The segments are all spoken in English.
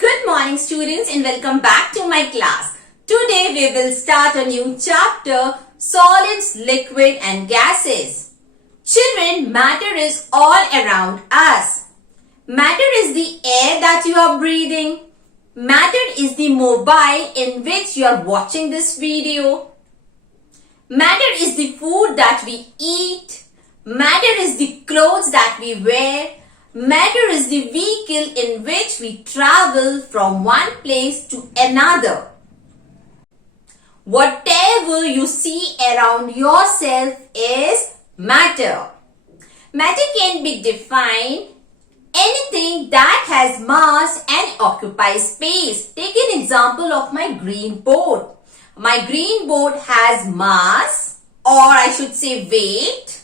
Good morning students and welcome back to my class. Today we will start a new chapter, solids, liquid and gases. Children, matter is all around us. Matter is the air that you are breathing. Matter is the mobile in which you are watching this video. Matter is the food that we eat. Matter is the clothes that we wear. Matter is the vehicle in which we travel from one place to another. Whatever you see around yourself is matter. Matter can be defined anything that has mass and occupies space. Take an example of my green board. My green board has mass, or I should say weight,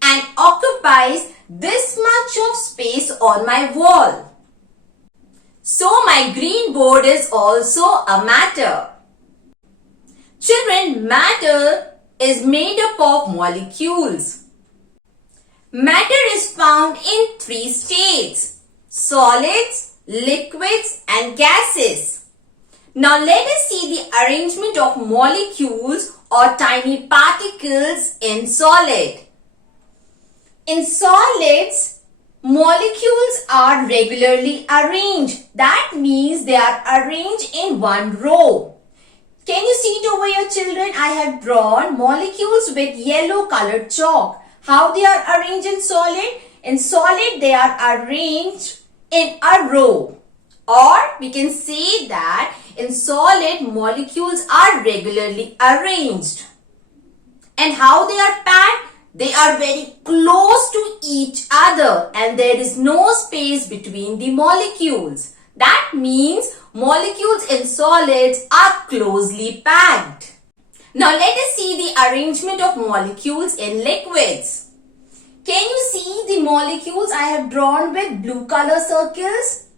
and occupies this much of space on my wall. So my green board is also a matter. Children, matter is made up of molecules. Matter is found in three states: solids, liquids and gases. Now let us see the arrangement of molecules or tiny particles in solid. In solids, molecules are regularly arranged. That means they are arranged in one row. Can you see it over here, children? I have drawn molecules with yellow colored chalk. How they are arranged in solid? In solid, they are arranged in a row. Or we can say that in solid, molecules are regularly arranged. And how they are packed? They are very close to each other and there is no space between the molecules. That means molecules in solids are closely packed. Now let us see the arrangement of molecules in liquids. Can you see the molecules I have drawn with blue color circles?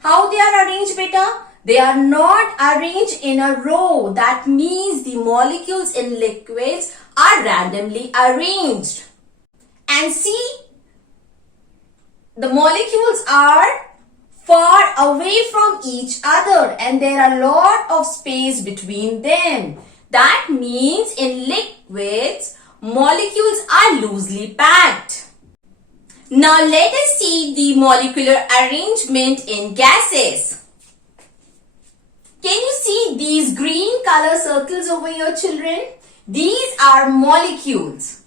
How they are arranged, beta? They are not arranged in a row. That means the molecules in liquids are randomly arranged. And see, the molecules are far away from each other and there are a lot of space between them. That means in liquids, molecules are loosely packed. Now let us see the molecular arrangement in gases. Can you see these green color circles over here, children? These are molecules.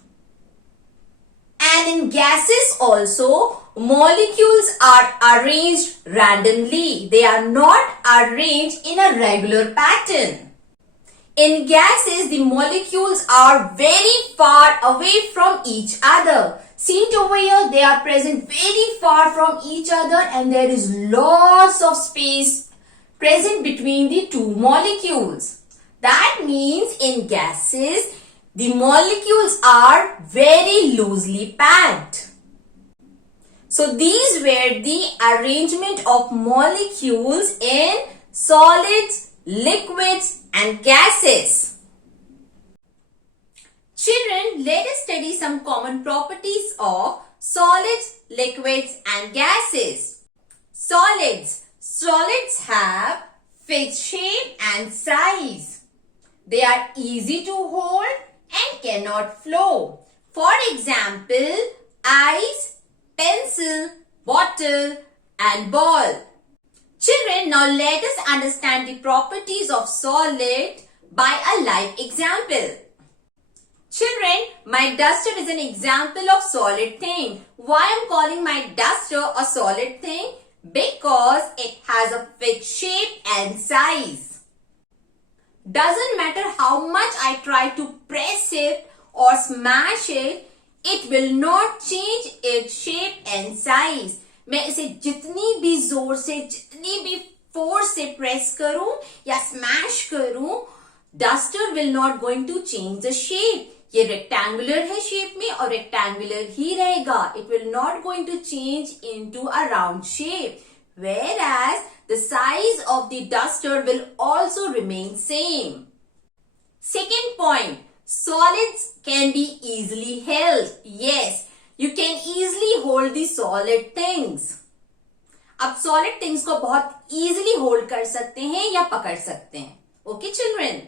And in gases also, molecules are arranged randomly. They are not arranged in a regular pattern. In gases, the molecules are very far away from each other. See it over here, they are present very far from each other and there is lots of space present between the two molecules. That means in gases, the molecules are very loosely packed. So these were the arrangement of molecules in solids, liquids and gases. Children, let us study some common properties of solids, liquids and gases. Solids. Solids have fixed shape and size. They are easy to hold and cannot flow. For example, ice, pencil, bottle and ball. Children, now let us understand the properties of solid by a live example. Children, my duster is an example of solid thing. Why I am calling my duster a solid thing? Because it has a fixed shape and size. Doesn't matter how much I try to press it or smash it, it will not change its shape and size. मैं इसे जितनी भी जोर से, जितनी भी force से press करूं या स्मैश करूं, duster will not going to change the shape. ये रेक्टेंगुलर है शेप में और रेक्टेंगुलर ही रहेगा. It will not going to change into a round shape. Whereas the size of the duster will also remain same. Second point, solids can be easily held. Yes, you can easily hold the solid things. अब solid things को बहुत easily hold कर सकते हैं या पकड़ सकते हैं. Okay children.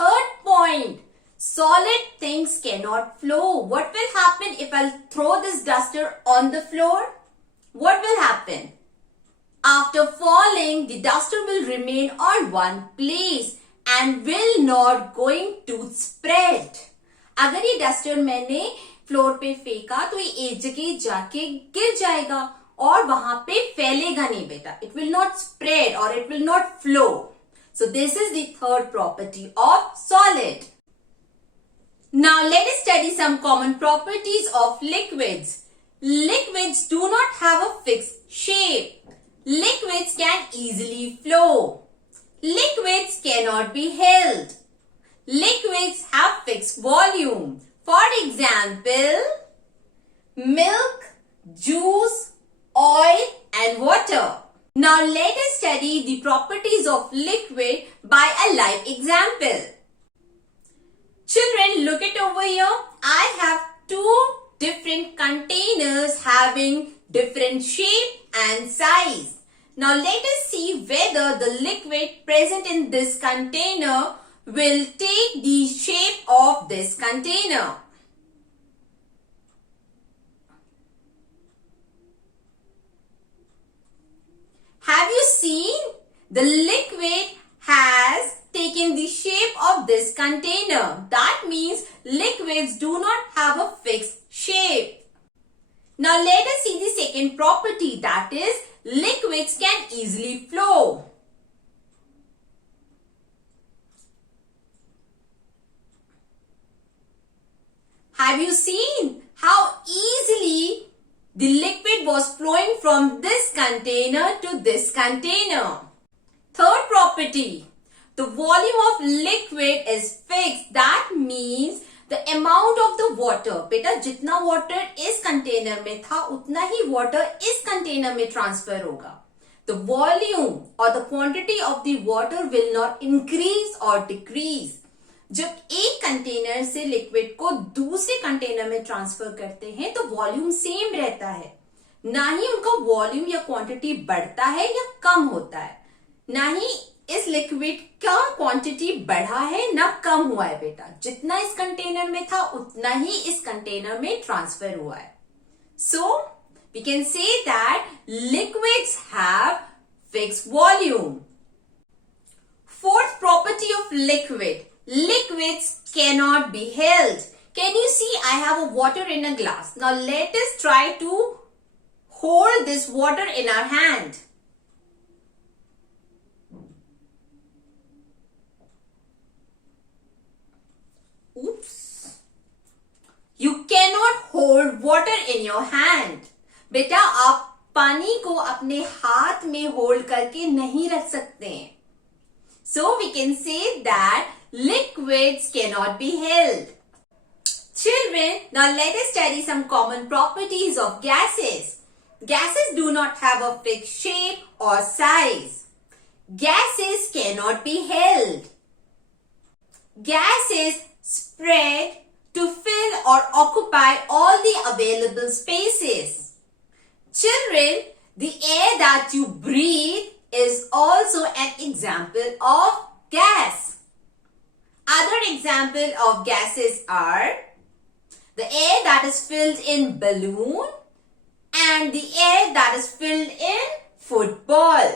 Third point, solid things cannot flow. What will happen if I throw this duster on the floor? What will happen? After falling, the duster will remain on one place and will not going to spread. अगर ये duster मैंने floor पे फेंका तो ये एक जगह जाके गिर जाएगा और वहां पे फैलेगा नहीं बेटा. It will not spread or it will not flow. So this is the third property of solid. Now let us study some common properties of liquids. Liquids do not have a fixed shape. Liquids can easily flow. Liquids cannot be held. Liquids have fixed volume. For example, milk, juice, oil and water. Now let us study the properties of liquid by a live example. Children, look it over here. I have two different containers having different shape and size. Now let us see whether the liquid present in this container will take the shape of this container. Have you seen? The liquid has taken the shape of this container. That means liquids do not have a fixed shape. Now let us see the second property, that is liquids can easily flow. Have you seen how easily the liquid was flowing from this container to this container? Third property, the volume of liquid is fixed. That means the amount of the water. बेटा जितना water इस container में था उतना ही water इस container में transfer होगा. The volume or the quantity of the water will not increase or decrease. जब एक कंटेनर से लिक्विड को दूसरे कंटेनर में ट्रांसफर करते हैं तो वॉल्यूम सेम रहता है. ना ही उनका वॉल्यूम या क्वांटिटी बढ़ता है या कम होता है. ना ही इस लिक्विड का क्वांटिटी बढ़ा है ना कम हुआ है बेटा. जितना इस कंटेनर में था उतना ही इस कंटेनर में ट्रांसफर हुआ है. So we can say that liquids have fixed volume. Fourth property of liquid, liquids cannot be held. Can you see I have a water in a glass. Now let us try to hold this water in our hand. Oops. You cannot hold water in your hand. बेटा आप पानी को अपने हाथ में hold करके नहीं रख सकते हैं. So we can say that liquids cannot be held. Children, now let us study some common properties of gases. Gases do not have a fixed shape or size. Gases cannot be held. Gases spread to fill or occupy all the available spaces. Children, the air that you breathe is also an example of gas. Other example of gases are the air that is filled in balloon and the air that is filled in football.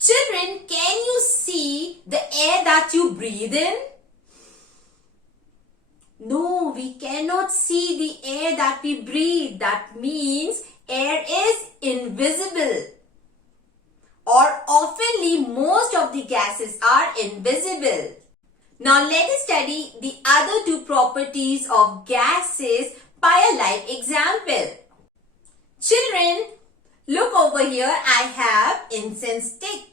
Children, can you see the air that you breathe in? No, we cannot see the air that we breathe. That means air is invisible. Or oftenly most of the gases are invisible. Now let us study the other two properties of gases by a live example. Children, look over here. I have incense stick.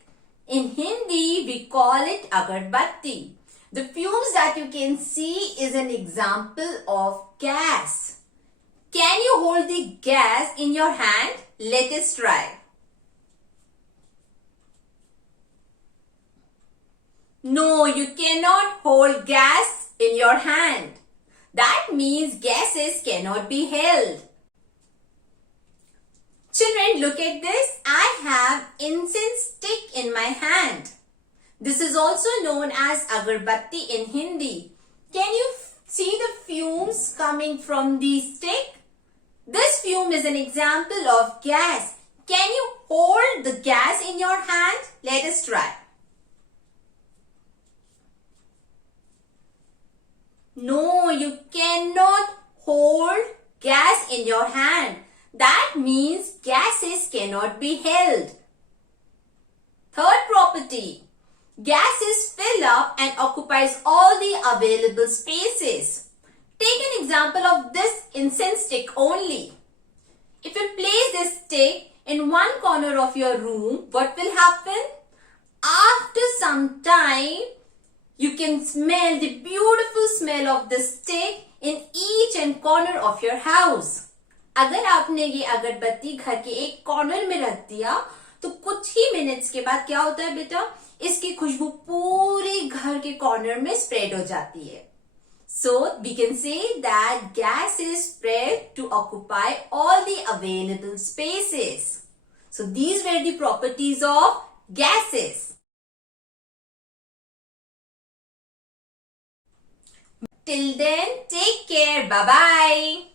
In Hindi, we call it agarbatti. The fumes that you can see is an example of gas. Can you hold the gas in your hand? Let us try. No, you cannot hold gas in your hand. That means gases cannot be held. Children, look at this. I have incense stick in my hand. This is also known as agarbatti in Hindi. Can you see the fumes coming from the stick? This fume is an example of gas. Can you hold the gas in your hand? Let us try. No, you cannot hold gas in your hand. That means gases cannot be held. Third property. Gases fill up and occupies all the available spaces. Take an example of this incense stick only. If you place this stick in one corner of your room, what will happen? After some time, you can smell the beautiful smell of the stick in each and corner of your house. अगर आपने ये अगरबत्ती घर के एक corner में रख दिया तो कुछ ही मिनट्स के बाद क्या होता है बेटा, इसकी खुशबू पूरे घर के कॉर्नर में स्प्रेड हो जाती है. So we can say that gas is spread to occupy all the available spaces. So these were the properties of gases. Till then, take care. Bye-bye.